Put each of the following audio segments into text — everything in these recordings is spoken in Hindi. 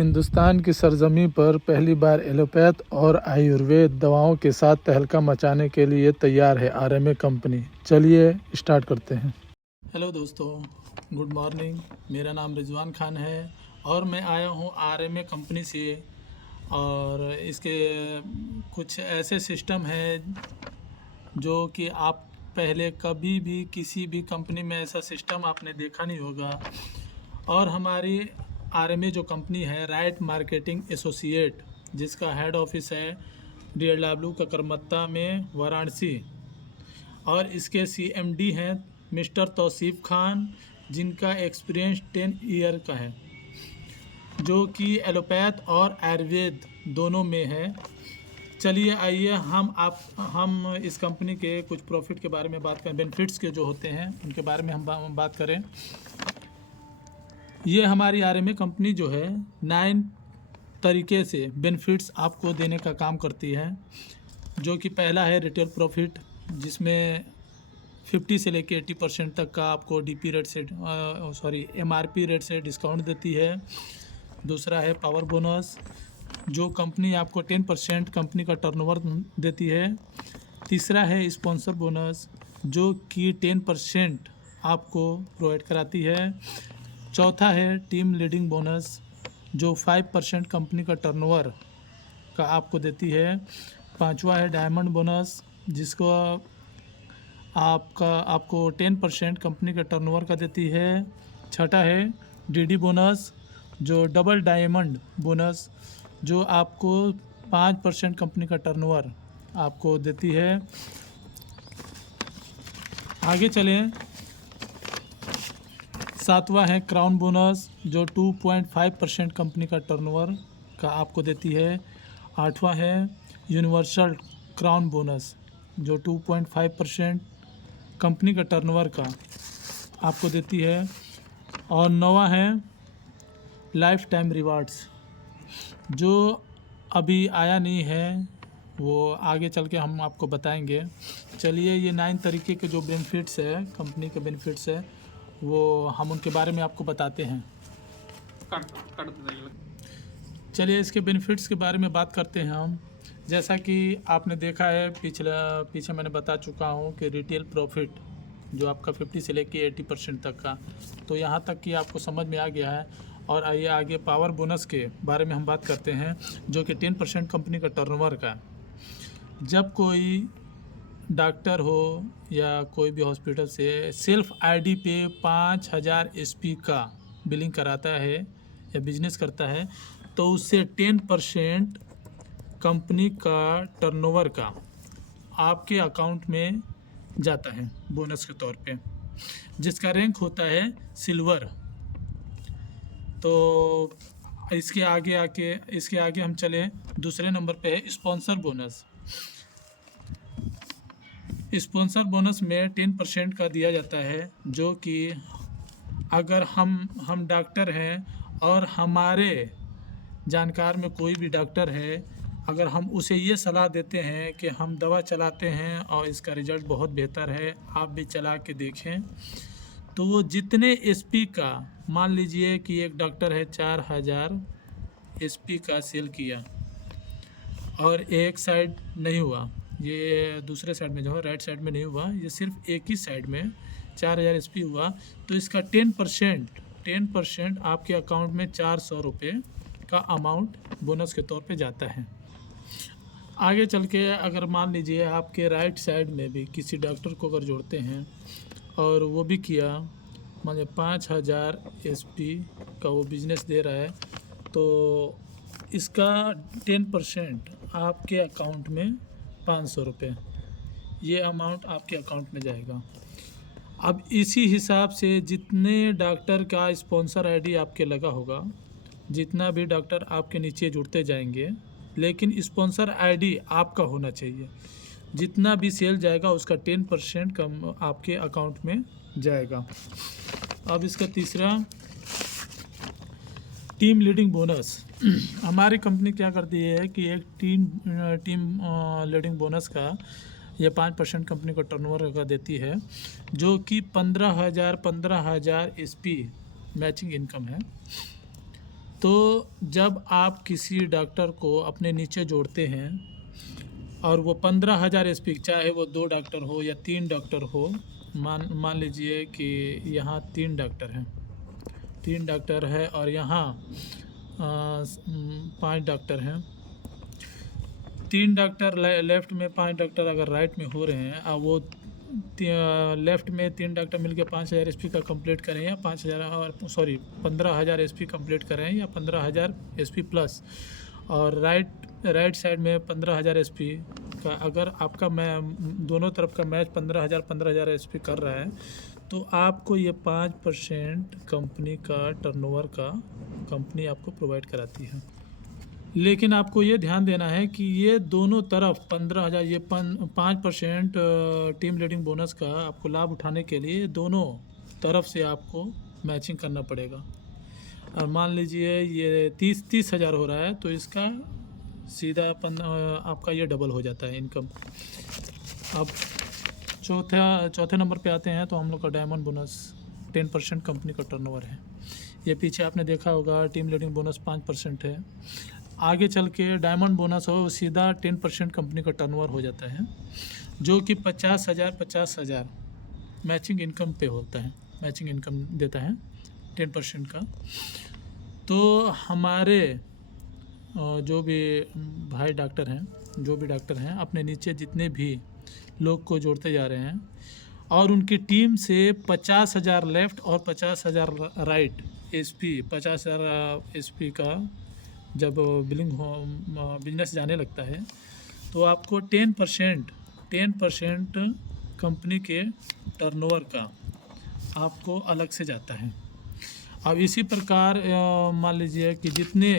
हिंदुस्तान की सरजमी पर पहली बार एलोपैथ और आयुर्वेद दवाओं के साथ तहलका मचाने के लिए तैयार है आरएमए कंपनी। चलिए स्टार्ट करते हैं। हेलो दोस्तों, गुड मॉर्निंग। मेरा नाम रिजवान खान है और मैं आया हूँ आरएमए कंपनी से। और इसके कुछ ऐसे सिस्टम हैं जो कि आप पहले कभी भी किसी भी कंपनी में ऐसा सिस्टम आपने देखा नहीं होगा। और हमारी आरएमए जो कंपनी है, राइट मार्केटिंग एसोसिएट, जिसका हेड ऑफिस है DLW ककरमत्ता में, वाराणसी। और इसके CMD हैं मिस्टर तौसीफ़ खान, जिनका एक्सपीरियंस 10 ईयर का है, जो कि एलोपैथ और आयुर्वेद दोनों में है। चलिए आइए हम इस कंपनी के कुछ प्रॉफिट के बारे में बात करें, बेनिफिट्स के जो होते हैं उनके बारे में हम बात करें। ये हमारी आरएमए कंपनी जो है 9 तरीके से बेनिफिट्स आपको देने का काम करती है। जो कि पहला है रिटेल प्रॉफिट, जिसमें 50 से लेके 80% तक का आपको DP रेट से MRP रेट से डिस्काउंट देती है। दूसरा है पावर बोनस, जो कंपनी आपको 10% कंपनी का टर्नओवर देती है। तीसरा है स्पॉन्सर बोनस, जो कि 10% आपको प्रोवाइड कराती है। चौथा है टीम लीडिंग बोनस, जो 5% कंपनी का टर्नओवर का आपको देती है। पांचवा है डायमंड बोनस, जिसको आपको 10% कंपनी का टर्नओवर का देती है। छठा है DD बोनस, जो डबल डायमंड बोनस, जो आपको 5% कंपनी का टर्नओवर आपको देती है। आगे चलें, सातवां है क्राउन बोनस, जो 2.5% कंपनी का टर्नओवर का आपको देती है। आठवां है यूनिवर्सल क्राउन बोनस, जो 2.5% कंपनी का टर्नओवर का आपको देती है। और नौवां है लाइफ टाइम रिवार्ड्स, जो अभी आया नहीं है, वो आगे चल के हम आपको बताएंगे। चलिए, ये 9 तरीके के जो बेनिफिट्स है, कंपनी के बेनिफिट्स है, वो हम उनके बारे में आपको बताते हैं। चलिए इसके बेनिफिट्स के बारे में बात करते हैं हम। जैसा कि आपने देखा है, पीछे मैंने बता चुका हूँ कि रिटेल प्रॉफिट जो आपका 50 से लेके 80% तक का, तो यहाँ तक कि आपको समझ में आ गया है। और आइए आगे पावर बोनस के बारे में हम बात करते हैं, जो कि 10% कंपनी का टर्नओवर का। जब कोई डॉक्टर हो या कोई भी हॉस्पिटल से सेल्फ ID पे 5000 SP का बिलिंग कराता है या बिजनेस करता है, तो उससे 10% कंपनी का टर्नओवर का आपके अकाउंट में जाता है बोनस के तौर पे, जिसका रैंक होता है सिल्वर। तो इसके आगे हम चले, दूसरे नंबर पे है स्पॉन्सर बोनस। स्पॉन्सर बोनस में 10% का दिया जाता है, जो कि अगर हम डॉक्टर हैं और हमारे जानकार में कोई भी डॉक्टर है, अगर हम उसे ये सलाह देते हैं कि हम दवा चलाते हैं और इसका रिज़ल्ट बहुत बेहतर है, आप भी चला के देखें, तो वो जितने SP का, मान लीजिए कि एक डॉक्टर है 4000 SP का सेल किया और एक साइड नहीं हुआ, ये दूसरे साइड में जो है राइट साइड में नहीं हुआ, ये सिर्फ एक ही साइड में 4000 SP हुआ, तो इसका 10% आपके अकाउंट में 400 रुपये का अमाउंट बोनस के तौर पे जाता है। आगे चल के अगर मान लीजिए आपके राइट साइड में भी किसी डॉक्टर को अगर जोड़ते हैं और वो भी किया, मान लीजिए 5000 SP का वो बिज़नेस दे रहा है, तो इसका 10% आपके अकाउंट में 500 रुपये, ये अमाउंट आपके अकाउंट में जाएगा। अब इसी हिसाब से जितने डॉक्टर का स्पॉन्सर ID आपके लगा होगा, जितना भी डॉक्टर आपके नीचे जुड़ते जाएंगे, लेकिन स्पॉन्सर ID आपका होना चाहिए। जितना भी सेल जाएगा उसका 10% कम आपके अकाउंट में जाएगा। अब इसका तीसरा टीम लीडिंग बोनस। हमारी कंपनी क्या करती है कि एक टीम लीडिंग बोनस का ये 5% कंपनी को टर्नओवर का देती है, जो कि 15,000 SP मैचिंग इनकम है। तो जब आप किसी डॉक्टर को अपने नीचे जोड़ते हैं और वो 15,000 एसपी, चाहे वो 2 डॉक्टर हो या 3 डॉक्टर हो, मान लीजिए कि यहाँ 3 डॉक्टर हैं, 3 डॉक्टर है और यहाँ 5 डॉक्टर हैं। 3 डॉक्टर लेफ़्ट में, 5 डॉक्टर अगर राइट में हो रहे हैं, और वो लेफ़्ट में 3 डॉक्टर मिलके 5,000 एसपी का कंप्लीट करें या 5,000 और 15,000 एसपी कंप्लीट करें या 15,000 एसपी प्लस, और राइट साइड में 15,000 एसपी का, अगर आपका दोनों तरफ का मैच 15,000 एसपी कर रहा है, तो आपको ये 5% कंपनी का टर्नओवर का कंपनी आपको प्रोवाइड कराती है। लेकिन आपको ये ध्यान देना है कि ये दोनों तरफ 15,000, ये 5% टीम लीडिंग बोनस का आपको लाभ उठाने के लिए दोनों तरफ से आपको मैचिंग करना पड़ेगा। और मान लीजिए ये 30,000 हो रहा है, तो इसका सीधा आपका ये डबल हो जाता है इनकम। अब चौथे नंबर पे आते हैं, तो हम लोग का डायमंड बोनस 10% कंपनी का टर्नओवर है। ये पीछे आपने देखा होगा टीम लीडिंग बोनस 5% है। आगे चल के डायमंड बोनस हो सीधा 10% कंपनी का टर्नओवर हो जाता है, जो कि 50,000 मैचिंग इनकम पे होता है, मैचिंग इनकम देता है 10% का। तो हमारे जो भी भाई डॉक्टर हैं, अपने नीचे जितने भी लोग को जोड़ते जा रहे हैं, और उनकी टीम से 50,000 लेफ़्ट और 50,000 राइट एसपी, 50,000 एसपी का जब बिजनेस जाने लगता है, तो आपको 10% कंपनी के टर्नओवर का आपको अलग से जाता है। अब इसी प्रकार मान लीजिए कि जितने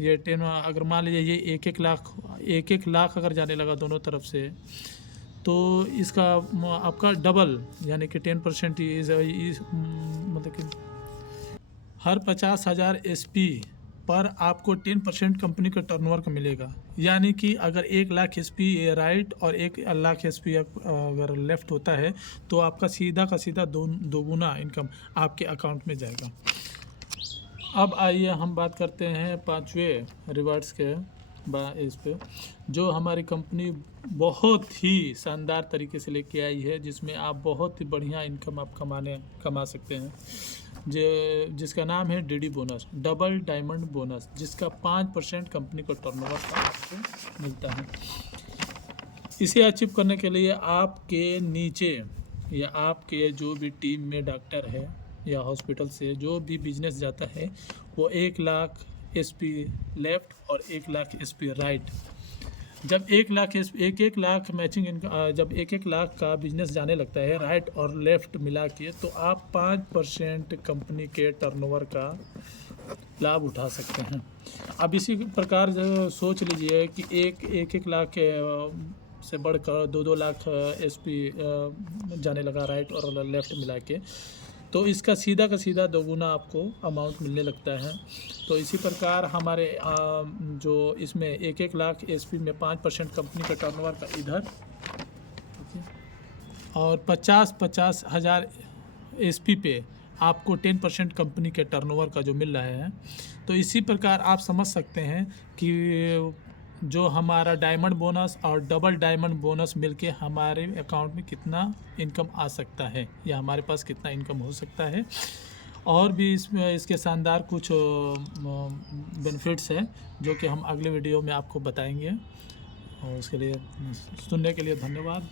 ये 10, अगर मान लीजिए ये 1 लाख अगर जाने लगा दोनों तरफ से, तो इसका आपका डबल, यानी कि 10% मतलब कि हर 50,000 एसपी पर आपको 10% कंपनी का टर्नओवर का मिलेगा। यानी कि अगर 1 लाख एसपी राइट और 1 लाख एसपी अगर लेफ़्ट होता है, तो आपका सीधा का सीधा दोगुना इनकम आपके अकाउंट में जाएगा। अब आइए हम बात करते हैं 5वें रिवार्ड्स के इस पे, जो हमारी कंपनी बहुत ही शानदार तरीके से लेके आई है, जिसमें आप बहुत ही बढ़िया इनकम आप कमा सकते हैं, जिसका नाम है DD bonus, double diamond bonus, जिसका 5% कंपनी को टर्नओवर का आपको मिलता है। इसे अचीव करने के लिए आपके नीचे या आपके जो भी टीम में डॉक्टर है या हॉस्पिटल से जो भी बिजनेस जाता है, वो 1 लाख एसपी लेफ़्ट और 1 लाख एसपी राइट, जब 1 लाख मैचिंग इनका, जब 1 लाख का बिजनेस जाने लगता है राइट और लेफ़्ट मिला के, तो आप 5% कंपनी के टर्नओवर का लाभ उठा सकते हैं। अब इसी प्रकार सोच लीजिए कि एक लाख से बढ़कर 2 लाख एसपी जाने लगा राइट और लेफ़्ट मिला के, तो इसका सीधा का सीधा दोगुना आपको अमाउंट मिलने लगता है। तो इसी प्रकार हमारे जो इसमें 1 लाख एसपी में 5% कंपनी का टर्नओवर का इधर, और 50,000 एसपी पे आपको 10% कंपनी के टर्नओवर का जो मिल रहा है। तो इसी प्रकार आप समझ सकते हैं कि जो हमारा डायमंड बोनस और डबल डायमंड बोनस मिलके हमारे अकाउंट में कितना इनकम आ सकता है, या हमारे पास कितना इनकम हो सकता है। और भी इसके शानदार कुछ बेनिफिट्स हैं, जो कि हम अगले वीडियो में आपको बताएंगे। और उसके लिए सुनने के लिए धन्यवाद।